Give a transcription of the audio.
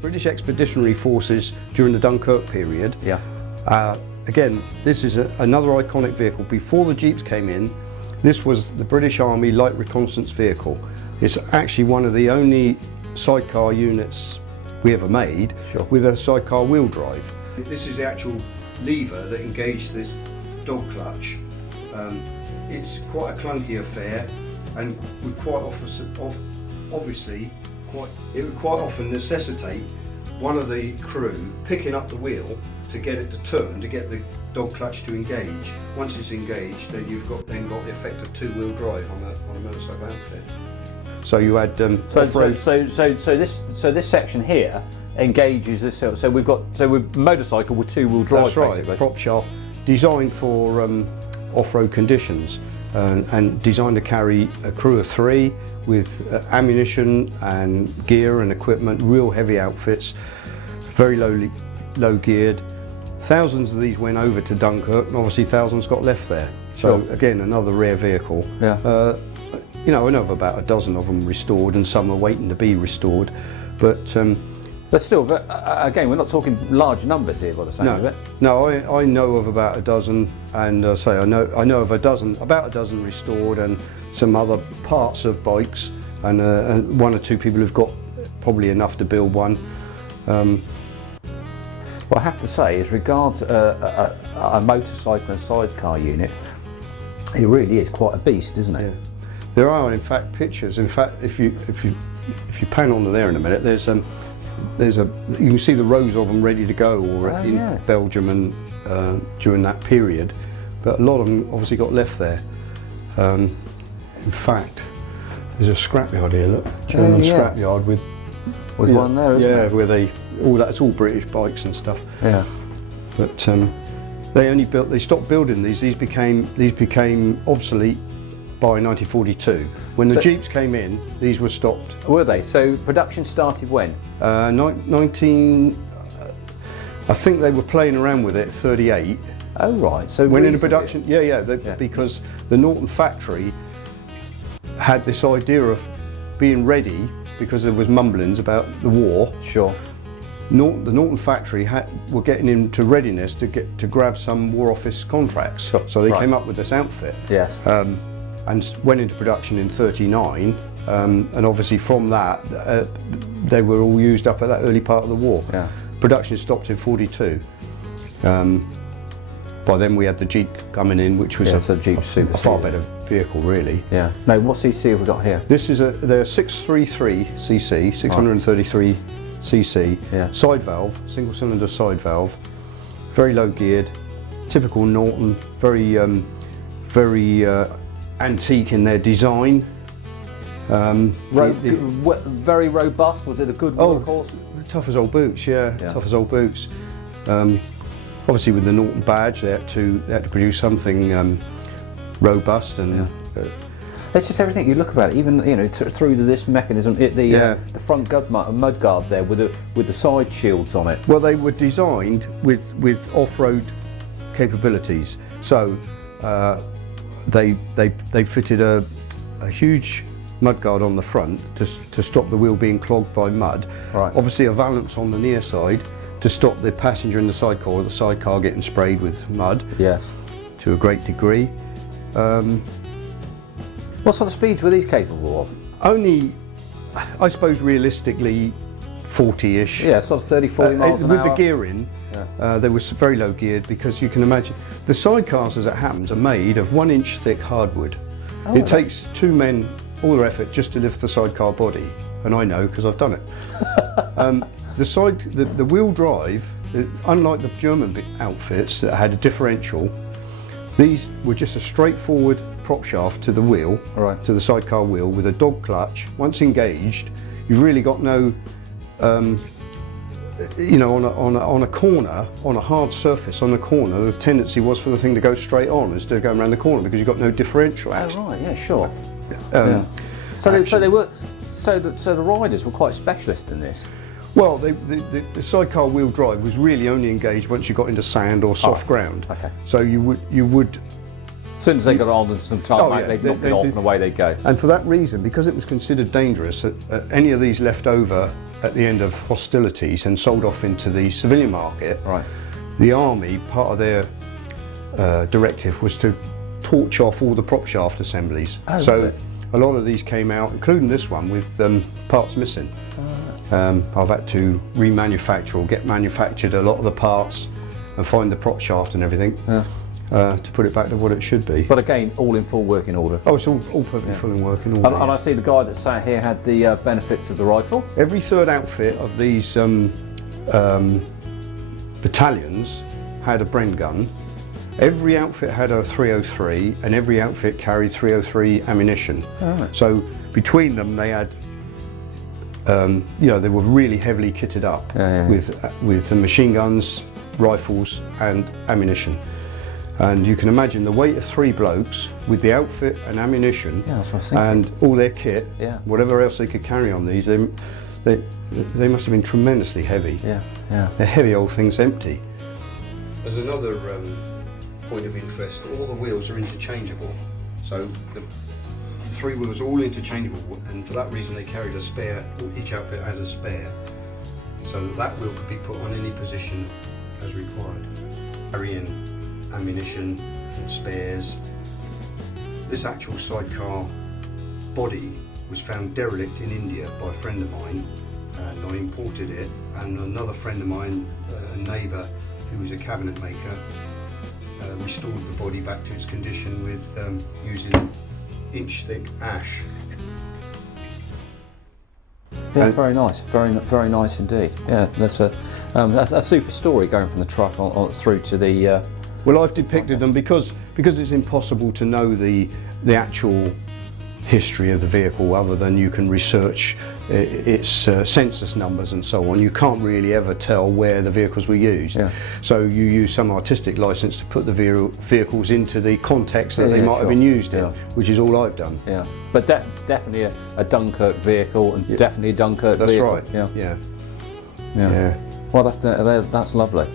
British Expeditionary Forces during the Dunkirk period. Yeah. Again, this is another iconic vehicle. Before the Jeeps came in, this was the British Army Light Reconnaissance Vehicle. It's actually one of the only sidecar units we ever made with a sidecar wheel drive. This is the actual lever that engaged this dog clutch. It's quite a clunky affair, and would quite often necessitate one of the crew picking up the wheel to get it to turn, to get the dog clutch to engage. Once it's engaged, then you've got the effect of two-wheel drive on a motorcycle outfit. So you had so this section here engages this. So we've motorcycle with two-wheel drive. That's right. Basically. Prop shaft designed for off-road conditions, and designed to carry a crew of 3 with ammunition and gear and equipment, real heavy outfits, very low geared. Thousands of these went over to Dunkirk, and obviously thousands got left there. So again, another rare vehicle. Yeah. You know, I know of about a dozen of them restored, and some are waiting to be restored. But still, again, we're not talking large numbers here by the sound of it. No, I know of about a dozen, and I know of about a dozen restored, and some other parts of bikes, and 1 or 2 people who've got probably enough to build one. Well, I have to say, as regards a motorcycle and sidecar unit, it really is quite a beast, isn't it? Yeah. There are, in fact, pictures. In fact, if you pan onto there in a minute, you can see the rows of them ready to go, in Belgium and during that period. But a lot of them obviously got left there. In fact, there's a scrapyard here. Look, German scrapyard with one there. Isn't it? Where it's all British bikes and stuff. Yeah. But they stopped building these. These became obsolete by 1942. When the Jeeps came in, these were stopped. Were they? So production started when? I think they were playing around with it at 38. Oh right. So went into production. Because the Norton factory had this idea of being ready, because there was mumblings about the war. Sure. The Norton factory were getting into readiness to grab some War Office contracts. Sure. So they came up with this outfit. Yes. And went into production in 39, and obviously from that they were all used up at that early part of the war. Yeah. Production stopped in 42. By then we had the Jeep coming in, which was a far better vehicle, really. Yeah. Now, what CC have we got here? This is they're 633cc, 633cc, side valve, single cylinder side valve, very low geared, typical Norton, very antique in their design. Very robust. Was it a good workhorse? Tough as old boots, tough as old boots. Obviously, with the Norton badge, they had to produce something robust and. It's just everything you look about it, even through this mechanism, the front mud guard there with the side shields on it. Well, they were designed with off-road capabilities, so. They fitted a huge mudguard on the front to stop the wheel being clogged by mud. Right. Obviously a valance on the near side to stop the passenger in the sidecar or the sidecar getting sprayed with mud. Yes. To a great degree. What sort of speeds were these capable of? Only, I suppose realistically, 40-ish. Yeah, sort of 30, 40 miles an hour. With the gearing, they were very low geared, because you can imagine the sidecars, as it happens, are made of 1 inch thick hardwood. It takes 2 men all their effort just to lift the sidecar body, and I know because I've done it. The wheel drive, unlike the German outfits that had a differential, these were just a straightforward prop shaft to the wheel, to the sidecar wheel, with a dog clutch. Once engaged, you've really got no. On a corner, on a hard surface, on a corner, the tendency was for the thing to go straight on instead of going around the corner, because you've got no differential action. Oh right, yeah, sure. So the riders were quite specialist in this. Well, the sidecar wheel drive was really only engaged once you got into sand or soft ground. Okay. So you would. soon as they got on some tarmac, they'd knock it off and away they'd go. And for that reason, because it was considered dangerous, any of these left over at the end of hostilities and sold off into the civilian market, Right. the army, part of their directive was to torch off all the prop shaft assemblies. Oh, so really? a lot of these came out, including this one, with parts missing. I've had to remanufacture or get manufactured a lot of the parts and find the prop shaft and everything to put it back to what it should be. But again, all in full working order. Oh, it's all perfectly full and working order. And I see the guy that sat here had the benefits of the rifle. Every third outfit of these battalions had a Bren gun. Every outfit had a 303 and every outfit carried 303 ammunition. Right. So between them they had, they were really heavily kitted up with the machine guns, rifles and ammunition. And you can imagine the weight of 3 blokes with the outfit and ammunition that's what I was thinking. and all their kit, Yeah. whatever else they could carry on these, they must have been tremendously heavy. Yeah, yeah. They're heavy old things empty. There's another point of interest. All the wheels are interchangeable. So the 3 wheels are all interchangeable, and for that reason they carried a spare. Each outfit had a spare, so that wheel could be put on any position as required. Carrying ammunition and spares. This actual sidecar body was found derelict in India by a friend of mine, and I imported it, and another friend of mine, a neighbour who was a cabinet maker, restored the body back to its condition with using inch-thick ash. Yeah, very nice, very nice indeed. Yeah, that's a super story going from the truck on through to the. Well, I've depicted them because it's impossible to know the actual history of the vehicle other than you can research its census numbers and so on. You can't really ever tell where the vehicles were used. Yeah. So you use some artistic license to put the vehicles into the context that they might have been used in, which is all I've done. Yeah, but definitely a Dunkirk vehicle and definitely a Dunkirk vehicle. That's right. Yeah. Well, that's lovely.